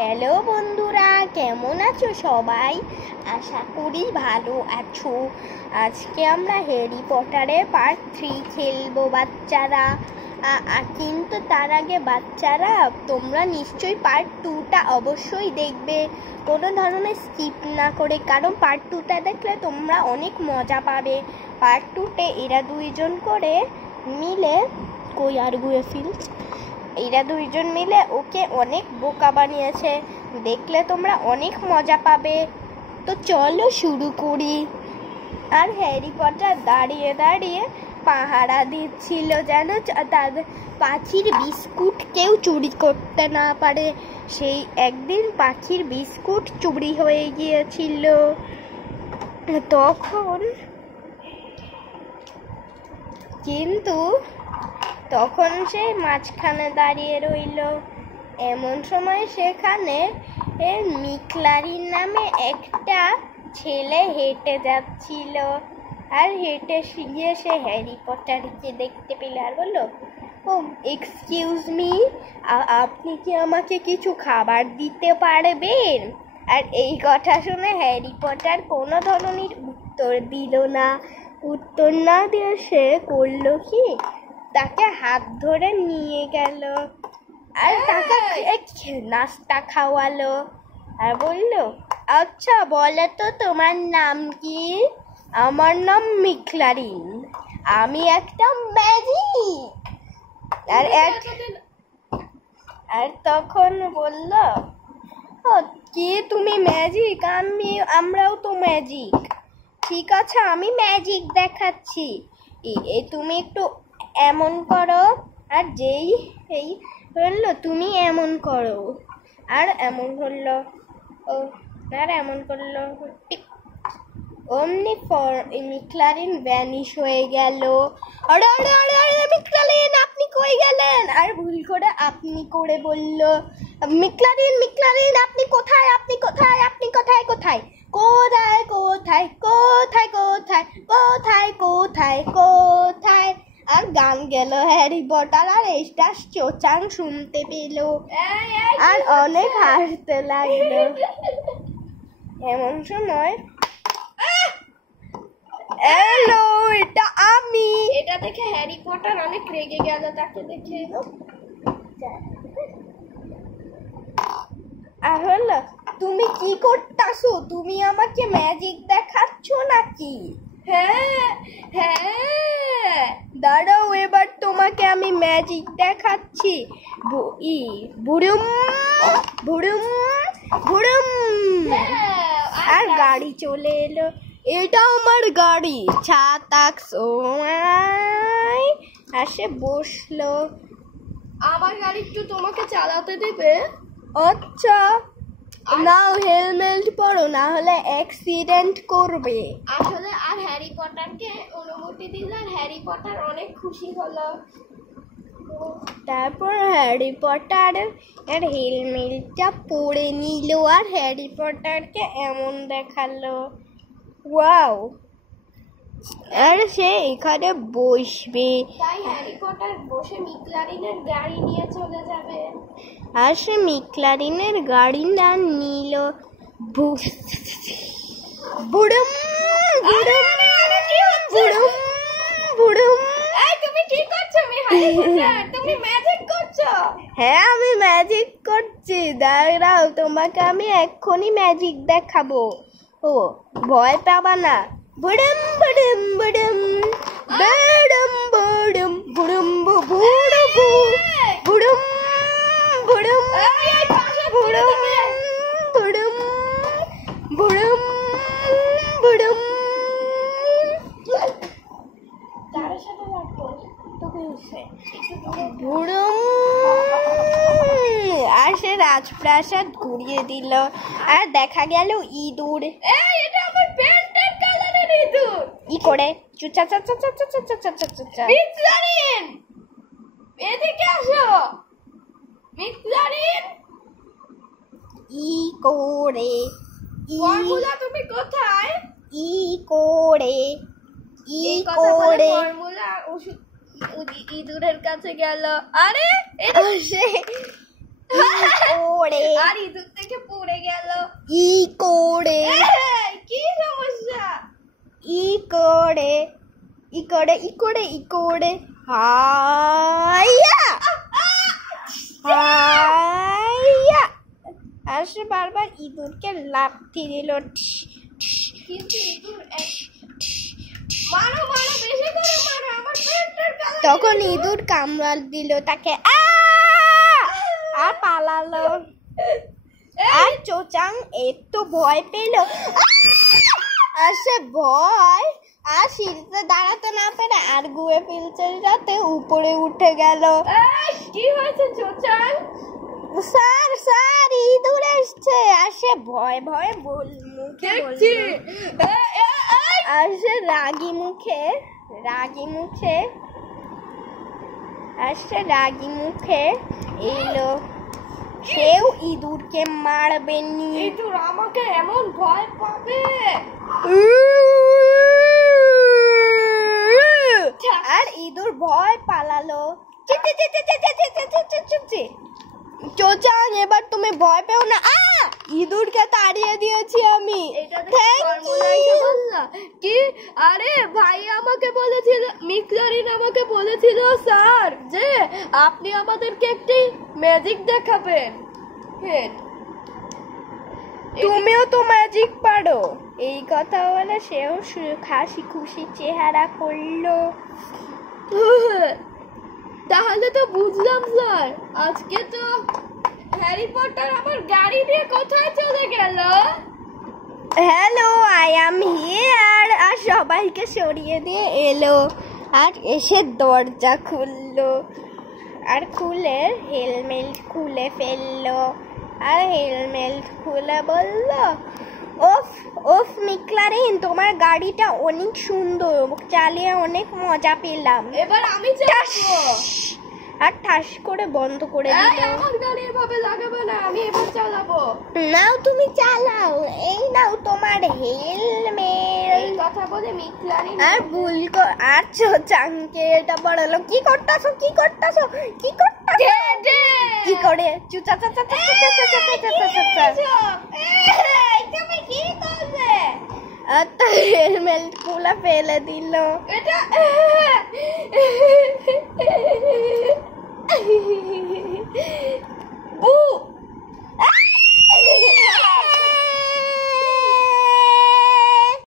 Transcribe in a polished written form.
Hello বন্ধুরা, কেমন আছো সবাই? আশা করি ভালো আছো। আজকে আমরা হ্যারি পটারের পার্ট 3 খেলবো বাচ্চারা। কিন্তু তার আগে বাচ্চারা, তোমরা নিশ্চয়ই পার্ট 2টা অবশ্যই দেখবে, কোনো ধরনের স্কিপ না করে, কারণ পার্ট 2টা দেখলে তোমরা অনেক মজা পাবে। পার্ট 2তে এরা দুইজন করে মিলে এরা দুইজন মিলে ওকে অনেক বোকা বানিয়েছে। দেখলে তোমরা অনেক মজা পাবে। তো চলো শুরু করি। আর হ্যারি পটার দাঁড়িয়ে দাঁড়িয়ে পাহারা দিচ্ছিল যেন তাদের পাখির বিস্কুট কেউ চুরি করতে না পারে। সেই একদিন পাখির বিস্কুট চুরি হয়ে গিয়েছিল। তখন সে মাঝখানে দাঁড়িয়ে রইল। এমন সময় সেখানে মিকলারিন নামে একটা ছেলে হেঁটে যাচ্ছিল। আর হেঁটে গিয়ে সে হ্যারি পটারকে দেখতে পেল আর বলল, ও এক্সকিউজ মি, আপনি কি আমাকে কিছু খাবার দিতে পারবেন? আর এই কথা শুনে হ্যারি পটার কোনো ধরনের উত্তর দিল না। উত্তর না দিয়ে সে করলো কি, তাকে হাত ধরে নিয়ে গেল আর তাকে নাস্তা খাওয়ালো। আর বলল, আচ্ছা বলো তো তোমার নাম কি? আমার নাম মিকলারিন, আমি একটা ম্যাজিক। আর তখন বলল, ও কি তুমি ম্যাজিক? আমরাও তো ম্যাজিক। ঠিক আছে, আমি ম্যাজিক দেখাচ্ছি। তুমি একটু এমন করো, আর যেই এই হলো তুমি এমন করো। আর এমন হলো, আর এমন করলো, অমনি মিকলারিন ভ্যানিশ হয়ে গেল। আরে আরে আরে আরে মিকলারিন, আপনি কই গেলেন? আর ভুল করে আপনি করে বলল, মিকলারিন মিকলারিন, আপনি কোথায়? আপনি কোথায়? আপনি কোথায়? কোথায় কোথায় কোথায় কোথায় কোথায় কোথায় কোথায় কোথায়? আর গান গেল হ্যারি পটার, আর এটা চোচাং শুনতে পেল আর অনেক হাসতে লাগলো। এমন সময়, হ্যালো, এটা আমি। এটা দেখে হ্যারি পটার অনেক রেগে গেল তাকে দেখে। আর হলো, তুমি কি করতাছো? তুমি আমাকে ম্যাজিক দেখাচ্ছ নাকি? হ্যাঁ হ্যাঁ, দাঁড়াও, এবার তোমাকে আমি ম্যাজিক দেখাচ্ছি। বুড়ুম বুড়ুম বুড়ুম, আর গাড়ি চলে এলো। এটা আমার গাড়ি, ছাতাক সময় আসে বসলো। আমার গাড়ি একটু তোমাকে চালাতে দেবে? আচ্ছা, নাও হেলমেট পরো, না হলে অ্যাক্সিডেন্ট করবে। আসলে আর হ্যারি পটারকে অনুমতি দিল, আর হ্যারি পটার অনেক খুশি হলো। তারপর হ্যারি পটার এর হেলমেটটা পরে নিল আর হ্যারি পটারকে এমন দেখালো, ওয়াও। আর সে এখানে বসবে, তাই হ্যারি পটার বসে মিকলারিনের গাড়ি নিয়ে চলে যাবে। আর সে মিকলারিনের গাড়ি না নিল। বুড়ুম বুড়ুম বুড়ুম বুড়ুম। তুমি কি করছো? তুমি ম্যাজিক করছো? হ্যাঁ, আমি ম্যাজিক করছি। দাঁড়াও, তোমাকে আমি এক্ষুনি ম্যাজিক দেখাবো। ও, ভয় পাবা না। বুড়ুম বুড়ুম বুড়ুম বুড়ুম বুড়ুম বুড়ুম বুড়ুম বুড়ুম বুড়ুম বুড়ুম বুড়ুম বুড়ুম বুড়ুম। আর সে রাজপ্রাসাদ ঘুরিয়ে দিল, আর দেখা গেল ইঁদুর। এটা আমার প্যান্টের কালারের ইঁদুর। ই করে চুচা চা চা চা চা চা চা চা চা চা। মিকলারিন, এদিকে আসো। মিকলারিন, ই করে ফর্মুলা, তুমি কোথায়? ই করে ফর্মুলা ইঁদুরের কাছে গেল। আরে ওরে আর ইঁদুর থেকে পড়ে গেল। ই করে কি সমস্যা? ই করে ই করে ই করে ই করে হাইয়া হাইয়া আর সে বারবার ইঁদুরকে লাফতি দিল। কিন্তু ইঁদুর মারো মারো, বেশি করে মারো, আমার পেটের কাছে। তখন ইঁদুর কামড়াল দিল তাকে, আর পালালো। আর চোচাং একটু ভয় পেল, আর সে ভয় আর সিঁড়িতে দাঁড়াতে না পেরে আর গুয়ে পিলচের সাথে উপরে উঠে গেল। কি হয়েছে চোচাং? স্যার স্যার ইঁদুর এসছে। আর সে ভয় ভয় মুখে দেখছি। আর সে রাগি মুখে এলো। সেও ইঁদুরকে মারবেনি। ইঁদুর আমাকে এমন ভয় পাবে? আর ইঁদুর ভয় পালালো। চোচাং এবার তুমি ভয় পেও না। ইঁদুরকে তাড়িয়ে দিয়েছি আমি। কি? আরে ভাই আমাকে বলেছিল, মিক্লারিন আমাকে বলেছিল স্যার যে আপনি আমাদেরকে একটি ম্যাজিক দেখাবেন। তুমিও তো ম্যাজিক পারো। এই কথা বলে সেও হাসি খুশি চেহারা করলো। তাহলে তো বুঝলাম স্যার, আজকে তো হ্যারি পটার আমার গাড়ি নিয়ে কোথায় চলে গেল? Hello, I am here. আর সবাইকে সরিয়ে দিয়ে এলো আর এসে দরজা খুললো আর খুলে হেলমেট খুলে ফেললো। আর হেলমেট খুলে বলল, ওফ ওফ মিক্লারিন, তোমার গাড়িটা অনেক সুন্দর, চালিয়ে অনেক মজা পেলাম। এবার আমি চালাবো। আর ঠাস করে বন্ধ করে দিল। আমার গাড়ি এভাবে লাগাবে না, আমি এবার চালাবো। নাও তুমি চালাও, এই নাও তোমার হেলমেট। এই কথা বলে মিক্লারিন আর আর চোচাংকে এটা বড়লো, কি করতেছো কি করতেছো কি করতেছো কি করে চুচা চাচা তুমি কি করলে? আর তার হেলমেট খুলে ফেলে দিল। এটা